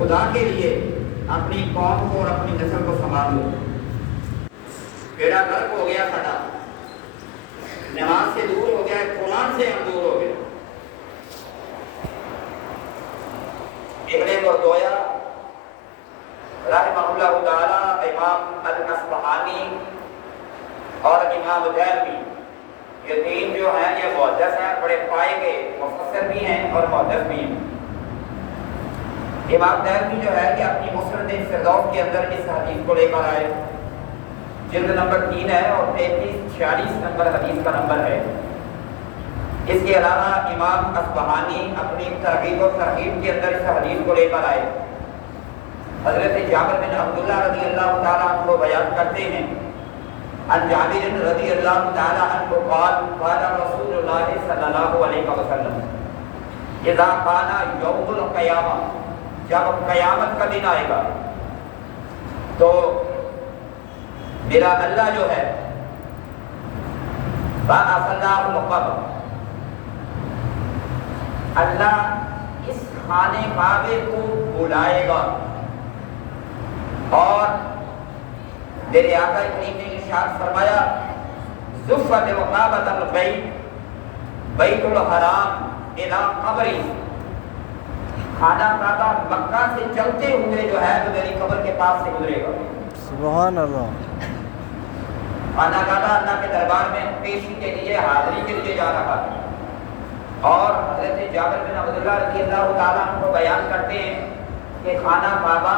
خدا کے لیے اپنی قوم کو اور اپنی نسل کو سنبھال لو. بیڑا غرق ہو گیا سارا، نماز سے دور ہو گیا، قرآن سے ہم دور ہو گئے. ابن مردویہ رحمہ اللہ تعالی، امام الاصبہانی اور امام دہلوی، یہ تین جو ہیں یہ محدث ہیں، بڑے پائے کے مفسر بھی ہیں اور محدث بھی ہیں. امام دہلوی جو ہے کہ اپنی مسند فردوس کے اندر اس حدیث کو لے کر آئے، جلد نمبر 3 ہے اور 3346 نمبر حدیث کا نمبر ہے. اس کے علاوہ امام اصبہانی اپنی ترغیب و ترہیب کے اندر اس حدیث کو لے کر آئے. حضرت جابر بن عبداللہ رضی اللہ تعالیٰ عنہ کو بیان کرتے ہیں، عن جابر رضی اللہ تعالیٰ عنہ قال قال رسول اللہ صلی اللہ علیہ وسلم اذا کان یوم القیامہ، جب قیامت کا دن آئے گا تو میرا اللہ جو ہے بعث اللہ القبر، اللہ اس خانے کعبے کو بلائے گا اور میرے آقا کریم نے ارشاد فرمایا زفت وقابت البیت بیت الحرام الی قبری، خانہ کعبہ مکہ سے چلتے ہوئے جو ہے تو میری قبر کے پاس سے گزرے گا. سبحان اللہ. خانہ کعبہ اللہ کے دربار میں پیشی کے لیے، حاضری کے لیے جا رہا ہے. اور حضرت جابر بن عبداللہ رضی اللہ تعالیٰ عنہ کو بیان کرتے ہیں کہ خانہ کعبہ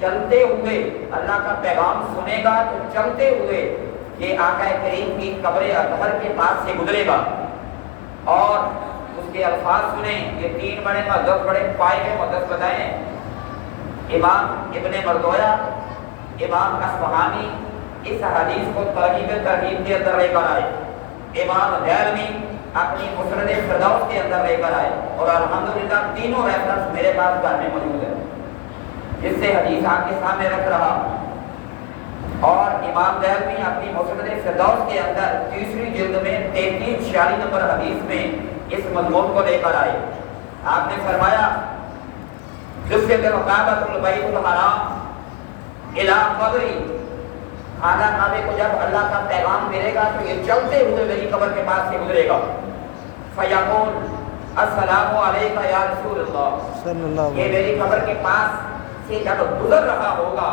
چلتے ہوئے اللہ کا پیغام سنے گا تو چلتے ہوئے یہ آقا کریم کی قبر اطہر کے پاس سے گزرے گا اور اس کے الفاظ سنیں. یہ تین بڑے محدث، بڑے پائے کے محدث بتائیں، امام ابن مردویہ، امام اصبہانی اس حدیث کو ترغیب کے اندر لے کر آئے، امام دہلوی اپنی مسند فردوس کے اندر لے کر آئے، اور الحمدللہ تینوں ریفرنس میرے پاس گھر میں موجود ہے جس سے حدیث آپ کے سامنے رکھ رہا ہوں. اور امام دہلوی اپنی مسند فردوس کے اندر تیسری جلد میں 3346 نمبر حدیث میں اس مضمون کو لے کر آئے. آپ نے فرمایا جسد وقابت البیت الحرام الی قبری، خانہ کعبے کو جب اللہ کا پیغام ملے گا تو یہ چلتے ہوئے میری قبر کے پاس سے گزرے گا. فیقول السلام علیکم یا رسول اللہ، یہ میری قبر کے پاس سے جب گزر رہا ہوگا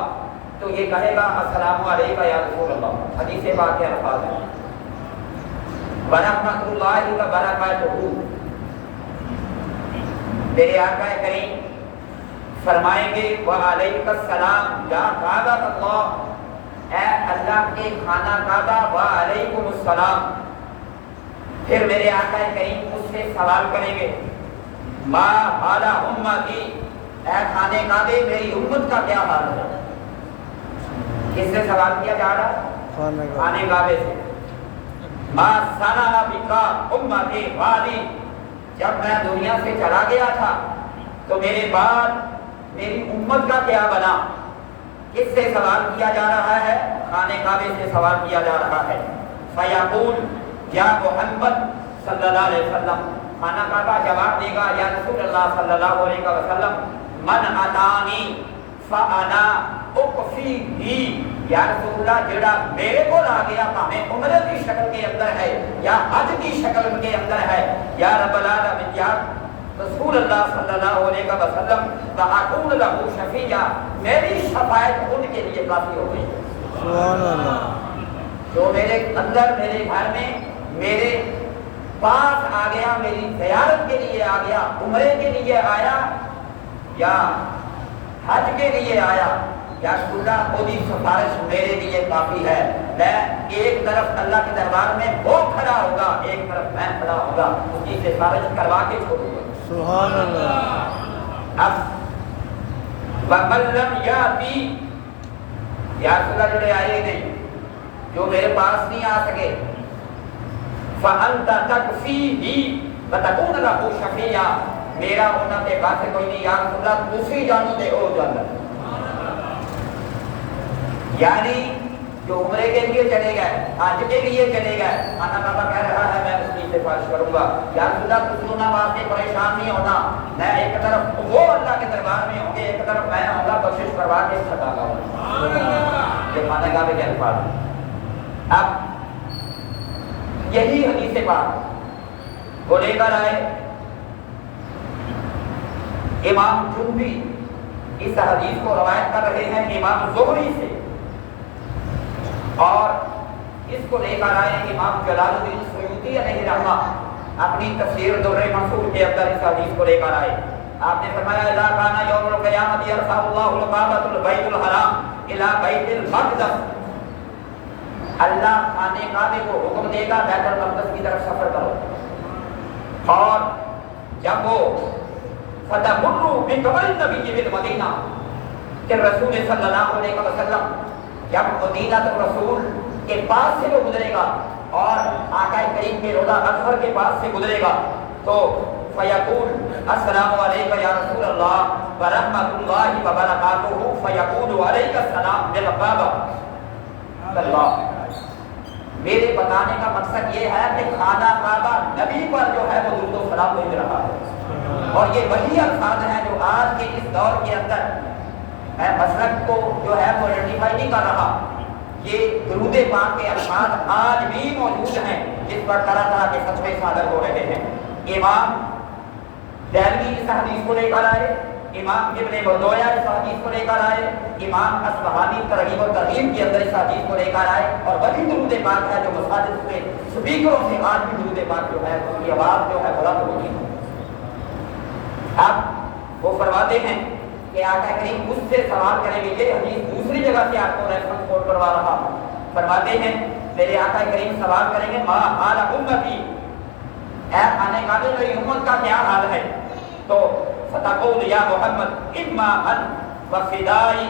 تو یہ کہے گا السلام علیکم یا رسول اللہ. حدیث پاک کے الفاظ ہیں ورحمۃ اللہ وبرکاتہ. میرے آقا کریم فرمائیں گے وعلیکم السلام یا کعبۃ اللہ، اے اللہ کے خانہ کعبہ، وعلیکم السلام. پھر میرے آقا کریم اس سے سوال کریں گے ما حال امتی، اے خانے کعبے میری امت کا کیا حال ہے. کس سے سوال کیا جا رہا؟ خانے کعبے سے. ما صنع بکا امتی والی، جب میں دنیا سے چلا گیا تھا تو میرے بعد میری امت کا کیا بنا. کس سے سوال کیا جا رہا ہے؟ خانے کعبے سے سوال کیا جا رہا ہے. فیقول یا محمد صلی اللہ علیہ وسلم، خانہ کعبہ جواب دے گا یا رسول اللہ صلی اللہ علیہ وسلم من اتانی فانا اکفیہ، یا رسول اللہ جڑا میرے کو آ گیا ہمیں عمرہ کی شکل کے اندر ہے یا حج کی شکل کے اندر ہے، یا رب العالمین یا رسول اللہ صلی اللہ علیہ وسلم وَأَكُونُ لَهُ شَفِيعًا، میری شفاعت ان کے لیے کافی ہو گئی. سبحان اللہ. جو میرے اندر، میرے گھر میں، میرے پاس آ گیا، میری زیارت کے لیے آ گیا، عمرے کے لیے آیا یا حج کے لیے آیا، یا رسول اللہ خود ہی سفارش میرے لیے کافی ہے. میں ایک طرف اللہ کے دربار میں وہ کھڑا ہوگا، ایک طرف میں کھڑا ہوگا، اس کی سفارش کروا کے چھوڑوں گا. سبحان اللہ. اب وَمَن لَّمْ يَأْتِ، یا رسول اللہ جڑے آئے نہیں، جو میرے پاس نہیں آ سکے، فَأَنْتَ تَكْفِيهِ وَتَكُونُ لَهُ شَفِيعًا، میرا ہونا تے بات کوئی نہیں، یا رسول اللہ دوسری جانو دے او جانا. یعنی جو عمرے کے لیے چلے گئے، حج کے لیے چلے گئے، خانہ کعبہ کہہ رہا ہے میں اس کی سفارش کروں گا. یا رسول اللہ کچھ ہونا واسطے پریشان نہیں ہونا، میں ایک طرف وہ اللہ کے دربار میں ہوں گے، کروا کے کھڑا گا یہ خانہ کعبے کے الفاظ ہیں۔ اب یہی حدیث پاک وہ لے کر آئے امام جنبی اس حدیث کو روایت کر رہے ہیں امام زہری سے، اور اس کو لے کر آئے امام جلال الدین سیوطی علیہ رحمہ اپنی تفسیر در منصور کے اندر اس حدیث کو لے کر آئے۔ آپ نے فرمایا اذا کان یوم القیامۃ یرفع اللہ الکعبۃ البیت الحرام الی بیت المقدس، اللہ خانہ کعبے کو حکم دے گا بیت المقدس کی طرف سفر کرو، اور جب وہ فتمروا بقبر النبی بالمدینہ کہ رسول صلی اللہ علیہ وسلم جب مدینہ الرسول کے پاس سے وہ گزرے گا اور آقا کریم کے روضہ اطہر کے پاس سے گزرے گا تو فیقول السلام علیکم یا رسول اللہ ورحمۃ اللہ وبرکاتہ فیقول علیک السلام بالکعبہ۔ اللہ میرے بتانے کا مقصد یہ ہے کہ خانہ کعبہ نبی پر جو ہے وہ درود و سلام بھیج رہا ہے، اور یہ وہی الفاظ ہیں جو آج کے اس دور کے اندر مسلک کو جو ہے وہ آئیڈینٹیفائی نہیں کر رہا۔ یہ درود پاک کے الفاظ آج بھی موجود ہیں جس پر طرح طرح کے فتوے صادر ہو رہے ہیں۔ امام دہلوی اس حدیث کو لے کر آئے، امام ابن بردویا اس حدیث کو لے کر آئے، امام اصفہانی ترغیب و ترغیب کے اندر اس حدیث کو لے کر آئے، اور وہی درود پاک ہے جو مساجد سے سپیکروں سے آج بھی درود پاک جو ہے اس کی آواز جو ہے بلند ہوتی ہے۔ اب وہ فرماتے ہیں کہ آقا کریم اس سے سوال کریں گے، یہ حدیث دوسری جگہ سے آپ کو ریفرنس کوٹ کروا رہا ہوں۔ فرماتے ہیں میرے آقا کریم سوال کریں گے ما حال امتی، اے خانہ کعبہ میری امت کا کیا حال ہے؟ تو فتقول یا محمد اما ان وفدائی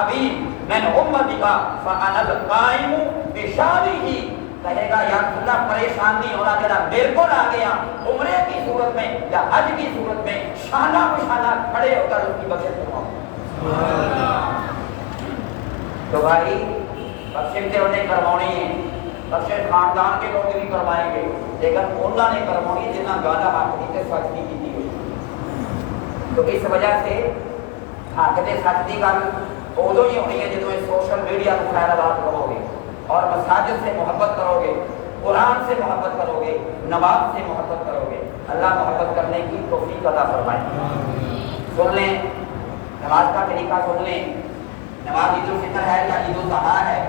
ابی من امتک فانا القائم بشانہ، کہے گا یا اللہ پریشان نہیں ہونا، ذرا میرے کو آ گیا عمرے کی صورت میں یا حج کی صورت میں شانہ بشانہ کھڑے ہو کر اس کی بخشش کرواؤں۔ تو بھائی بخشش سے انہیں کروانی ہے، بخشش خاندان کے لوگ بھی کروائیں گے، لیکن انہوں نے کروانی جنہاں گانا حق کی سچ کی کی ہوئی۔ تو اس وجہ سے حق کے سچ کی گل ادو ہی ہونی ہے جدو سوشل میڈیا کو خیر آباد کرو گے اور مساجد سے محبت کرو گے، قرآن سے محبت کرو گے، نماز سے محبت کرو گے۔ اللہ محبت کرنے کی توفیق عطا فرمائے۔ سن لیں نماز کا طریقہ، سن لیں نماز عید الفطر ہے یا عید الاضحیٰ ہے،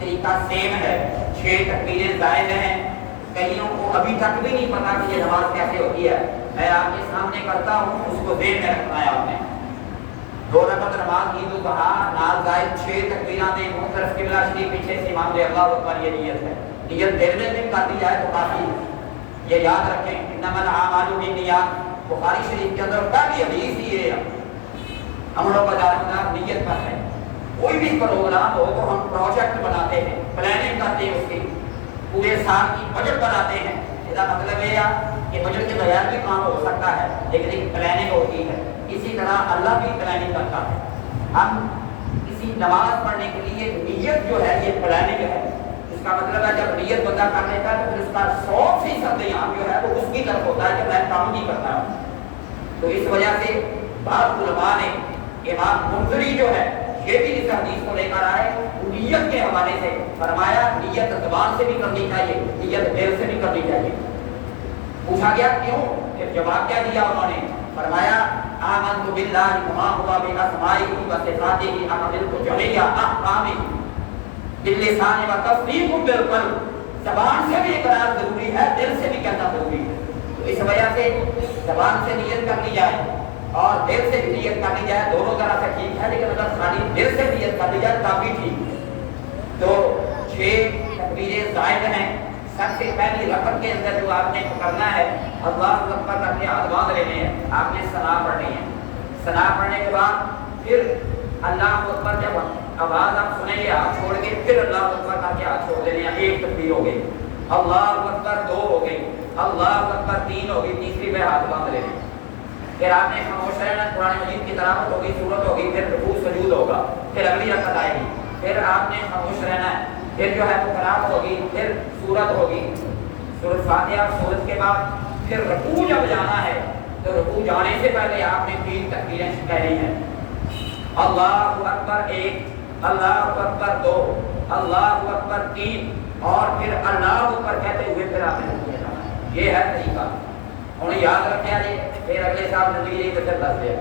طریقہ سیم ہے، 6 تکبیریں زائد ہیں۔ کئیوں کو ابھی تک بھی نہیں پتا کہ یہ نماز کیسے ہوتی ہے، میں آپ کے سامنے کرتا ہوں، اس کو ذہن میں رکھنا ہے آپ نے۔ 2 رکعت نماز عید الاضحیٰ نال زائد 6 تکبیرات ہیں، منہ طرف قبلہ شریف پیچھے سے امام اللہ اکبر، یہ نیت ہے۔ نیت دل میں بھی کر دی جائے تو کافی ہے، یہ یاد رکھیں انما الاعمال بالنیات، بخاری شریف کے اندر پہلی حدیث ہی ہے۔ ہم لوگ کا دارمدار نیت پر ہے، کوئی بھی پروگرام ہو تو ہم پروجیکٹ بناتے ہیں، پلاننگ کرتے ہیں، اس کی پورے سال کی بجٹ بناتے ہیں۔ اس کا مطلب یہ ہے کہ بجٹ کے بغیر بھی کام ہو سکتا ہے لیکن ایک پلاننگ ہوتی ہے، اسی طرح اللہ بھی پلاننگ کرتا ہے۔ ہم کسی نماز پڑھنے کے لیے نیت جو ہے یہ پلاننگ ہے، اس کا مطلب ہے جب نیت بندہ کر لیتا ہے تو پھر اس کا 100% دھیان جو ہے وہ اس کی طرف ہوتا ہے کہ میں کام نہیں کرتا ہوں۔ تو اس وجہ سے بعض علماء نے، امام منذری جو ہے یہ بھی اس حدیث کو لے کر آئے، نیت کے حوالے سے فرمایا نیت زبان سے بھی کرنی چاہیے، نیت دل سے بھی کرنی چاہیے۔ پوچھا گیا کیوں؟ پھر جواب کیا دیا انہوں نے؟ فرمایا آمنت باللہ وما هو باسمائہ وصفاتہ عقلت جمیع احکامہ باللسان وتصدیق بالقلب، زبان سے بھی اقرار ضروری ہے، دل سے بھی کہنا ضروری ہے۔ تو اس وجہ سے زبان سے نیت کر لی جائے اور دل سے بھی نیت کر لی جائے، دونوں طرح سے ٹھیک ہے، لیکن اگر خالی دل سے نیت کر لی جائے تب بھی ٹھیک ہے۔ تو 6 تکبیریں زائد ہیں۔ سب سے پہلی رکعت کے اندر جو آپ نے کرنا ہے اللہ اکبر کر کے ہاتھ باندھ لینے ہیں، آپ نے ثنا پڑھنی ہے۔ ثنا پڑھنے کے بعد پھر اللہ اکبر، جب آواز آپ سنیں گے ہاتھ چھوڑ کے پھر اللہ اکبر کر کے ہاتھ چھوڑ دینے ہیں۔ 1 تکبیر ہو گئی، اللہ اکبر 2 ہو گئی، اللہ اکبر 3 ہو گئی، تیسری پہ ہاتھ باندھ لینے۔ پھر آپ نے خاموش رہنا، قرآن مجید کی تلاوت ہوگی، سورت ہوگی، پھر رکوع سجود ہوگا، پھر اگلی رکعت آئے گی، پھر آپ نے خاموش رہنا ہے، پھر جو ہے وہ قرات ہوگی، پھر سورت ہوگی، سورت فاتحہ، سورت کے بعد پھر رکوع جب جانا ہے تو رکوع جانے سے پہلے آپ نے 3 تکبیریں کہنی ہیں۔ اللہ اکبر 1، اللہ اکبر 2، اللہ اکبر 3، اور پھر اللہ اکبر کہتے ہوئے پھر آپ نے رکوع جانا ہے۔ یہ ہے طریقہ۔ ہوں یاد رکھیں جی، پھر اگلے سال نتیجے تو پھر دس دے